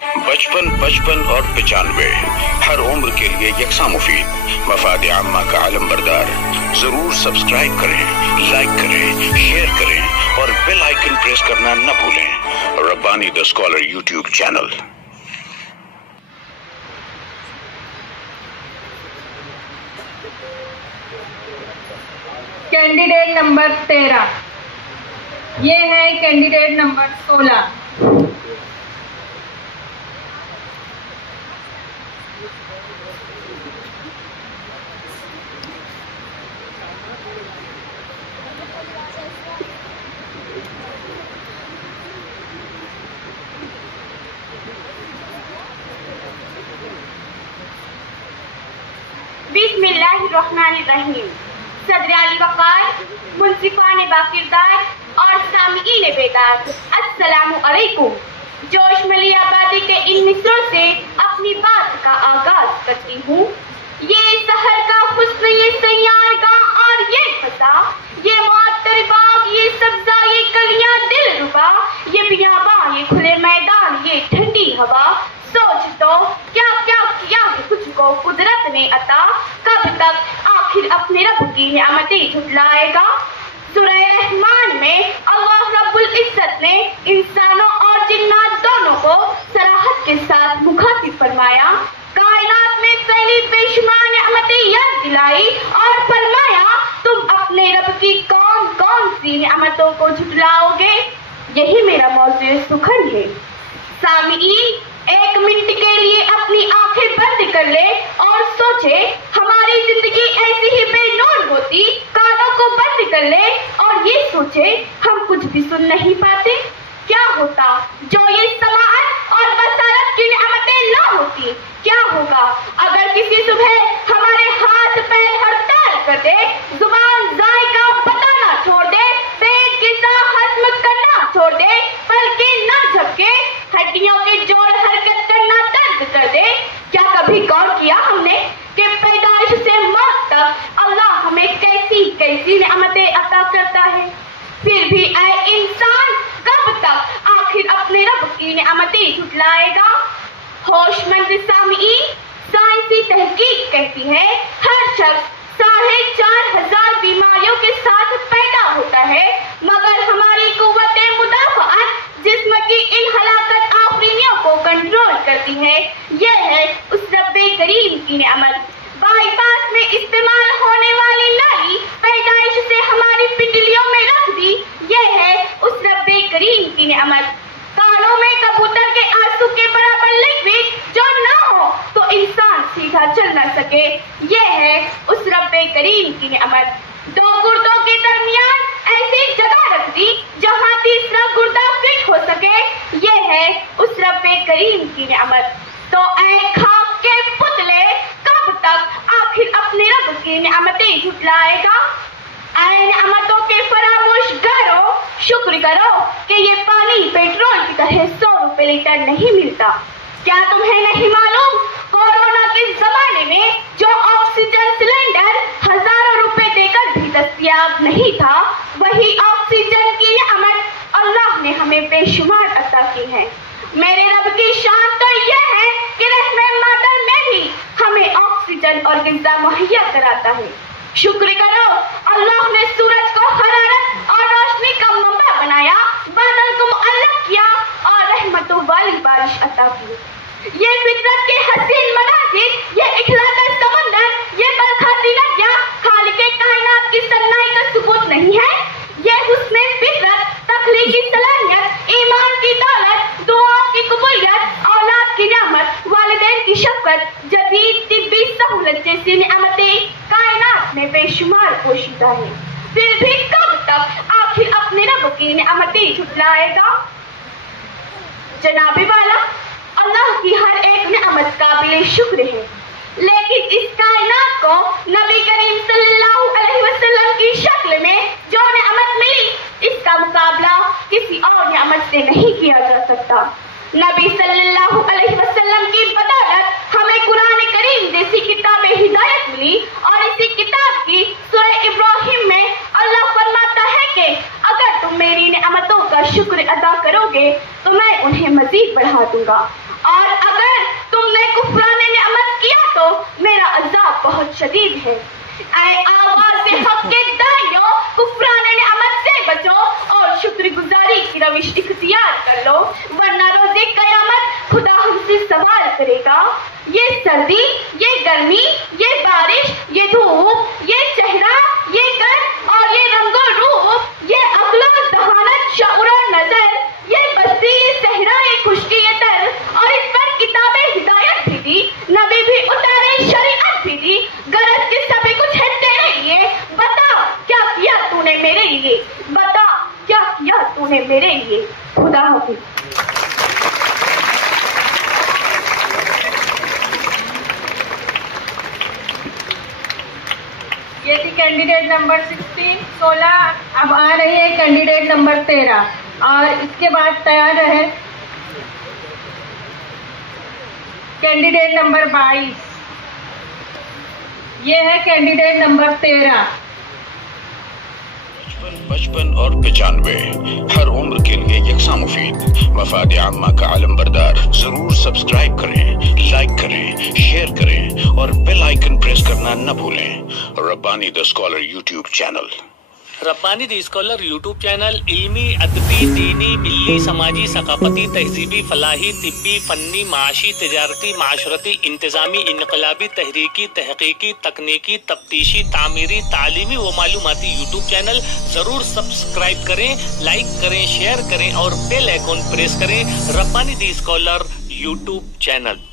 55 55 और 95 हर उम्र के लिए यकसा मुफीद, मफाद आम्मा का आलम बरदार। जरूर सब्सक्राइब करें, लाइक करें, शेयर करें और बेल आइकन प्रेस करना न भूलें। Rabbani the scholar YouTube channel. Candidate number 13, ये है कैंडिडेट नंबर 16। बिस्मिल्लाहिर्रहमानिर्रहीम। सदर अली वक़ार, मुंसिफान बाकिरदार और सामीईन बेदार, अस्सलामु अलैकुम। जोश मली आबादी के इन मिसरों से अपनी बात का आगाज करती हूँ। ये सहर का हुस्न, ये सैयारगाह और ये फसा, ये मुअत्तर बाग, ये सब्जा, ये कलियां दिल रुबा, ये बियाबां, ये खुले मैदान, ये ठंडी हवा। सोच तो क्या क्या किया है तुझको कुदरत ने अता, कब तक आखिर अपने रब की नियामतें झुटलाएगा। सूरह रहमान में अल्लाह रब्बुल इज्जत ने इंसानों और जिन्नात दोनों को सराहत के साथ मुखातिब फरमाया। कायनात में फैली बेशुमार नियामतें याद दिलाई और फरमाया, तुम अपने रब की कौन कौन सी नियामतों को झुटलाओगे। यही मेरा मौजूद सुखन है। सामीईन, एक मिनट के लिए अपनी आंखें बंद कर ले और सोचे, हमारी जिंदगी ऐसी ही बेनूर होती। कानों को बंद कर ले और ये सोचे, हम कुछ भी सुन नहीं पाते। क्या होता जो ये समाअत और बसारत की नियामतें न होती। क्या होगा अगर किसी सुबह हमारे हाथ पैर हड़ताल कर दे, जुबान जायका बताना छोड़ दे, पेट गिज़ा हजम करना छोड़ दे, पलकें न झपके, हड्डियों के जोड़ हरकत करना बंद कर दे। क्या कभी गौर किया हमने कि पैदाइश से मौत तक अल्लाह हमें कैसी कैसी नियामतें अता करता है। फिर भी ऐ इंसान, कब तक आखिर अपने रब की नियामतें झुटलाएगा। होशमंद सामीईन, साइंसी तहकीक कहती है, हर शख्स 4500 बीमारियों के साथ पैदा होता है, मगर हमारी कुव्वते मुदाफ़अत जिस्म की इन हलाकत आफरीनियों को कंट्रोल करती है। यह है उस रब्बे करीम की नियामत। बाईपास में इस्तेमाल होने वाली नाली पैदाइश से हमारी पिंडलियों में रख दी। यह है उस रब्बे करीम की नियामत। कानों में कबूतर के आंसू के बराबर लिक्विड जो ना हो तो इंसान सीधा चल न सके। यह है उस रब्बे करीम की नियामत। दो गुर्दों के दरमियान ऐसी जगह रख दी जहाँ तीसरा गुर्दा फिट हो सके। यह है उस रब्बे करीम की नियामत। तो ऐ खाक के पुतले, कब तक आखिर अपने रब की नियामतें झुटलाएगा। ऐ नियामतों के फरामोश घरों, शुक्र करो कि ये पानी पेट्रोल की तरह 100 रुपए लीटर नहीं मिलता। क्या तुम्हें नहीं मालूम, कोरोना के जमाने में जो ऑक्सीजन सिलेंडर हजारों रुपए देकर भी दस्तयाब नहीं था, वही ऑक्सीजन की नियामत अल्लाह ने हमें बेशुमार अता की है। मेरे रब की शान तो यह है कि रहमे मादर में भी हमें ऑक्सीजन और ग़िज़ा मुहैया कराता है। शुक्र करो, अल्लाह ने सूरज को हरारत और रोशनी का मंबा बनाया, बादल को मुअल्लक किया और रहमतों वाली बारिश अता की। ये फितरत के हसीन मनाज़िर, ये इखलाक़ समंदर, ये बरखाती नदियाँ खालिक़े कायनात की सन्नाई का सबूत नहीं है। ये हुस्न फितरत, तख्लीकी सलाहियत, ईमान की दौलत, दुआओं की कबूलियत, औलाद की नियामत, वालिदैन की शफ़क़त, जदीद तिब्बी सहूलत जैसी नियामतें कायनात में बेशुमार पोशीदा है। फिर भी कब तक आखिर अपने रब की नियामतें झुटलाएगा। जनाबे वाला, अल्लाह की हर एक नियामत काबिल शुक्र है, लेकिन इस कायनात को नबी करीम सल्लल्लाहु अलैहि वसल्लम की शक्ल में जो नियामत मिली, इसका मुकाबला किसी और नियामत से नहीं किया जा सकता। नबी सल्लल्लाहु अलैहि वसल्लम की बदौलत हमें कुरान करीम जैसी किताब हिदायत मिली और इसी किताब की सूरह इब्राहिम में अल्लाह फरमाता है कि अगर तुम मेरी नियामतों کا شکر ادا کرو گے تو میں انہیں مزید بڑھا دوں گا، اور اگر تم نے کفران نعمت کیا تو میرا عذاب بہت شدید ہے۔ اے آواز حق کے دائیوں، کفران نعمت سے بچو اور شکر گزاری کی روش اختیار کر لو، ورنہ روز قیامت خدا ہم سے سوال کرے گا، یہ سردی، یہ گرمی، یہ بارش، یہ دھوپ، یہ چہرہ، یہ قد اور یہ رنگ و روپ، یہ عقل و ذہانت، شعور و نظر، یہ بستی، یہ صحرا، یہ خشکی، یہ تر، اور اس پر کتاب ہدایت بھی دی، نبی بھی اتارے، شریعت بھی دی، غرض کے سبھی کچھ ہے تیرے لیے، بتا کیا کیا تو نے میرے لیے، بتا کیا کیا تو نے میرے لیے۔ خدا حافظ۔ یہ تھی کینڈیڈیٹ نمبر 16۔ اب آ رہی ہے کینڈیڈیٹ نمبر 13، اور اس کے بعد تیار رہے کینڈیڈیٹ نمبر 22۔ یہ ہے کینڈیڈیٹ نمبر 13۔ 55 اور 95 ہر عمر کے لیے یکساں مفید، مفاد عامہ کا علم بردار۔ ضرور سبسکرائب کریں، لائک کریں، شیئر کریں اور بیل آئیکن پریس کرنا نہ بھولیں۔ Rabbani the scholar YouTube channel. Rabbani the scholar YouTube channel علمی، ادبی، دینی، ملی، سماجی، ثقافتی، تہذیبی، فلاحی، طبی، فنی، معاشی، تجارتی، معاشرتی، انتظامی، انقلابی، تحریکی، تحقیقی، تکنیکی، تفتیشی، تعمیری، تعلیمی و معلوماتی یوٹیوب چینل۔ ضرور سبسکرائب کریں، لائک کریں، شیئر کریں اور بیل آئیکن پریس کریں۔ ربانی دی اسکالر یوٹیوب چینل۔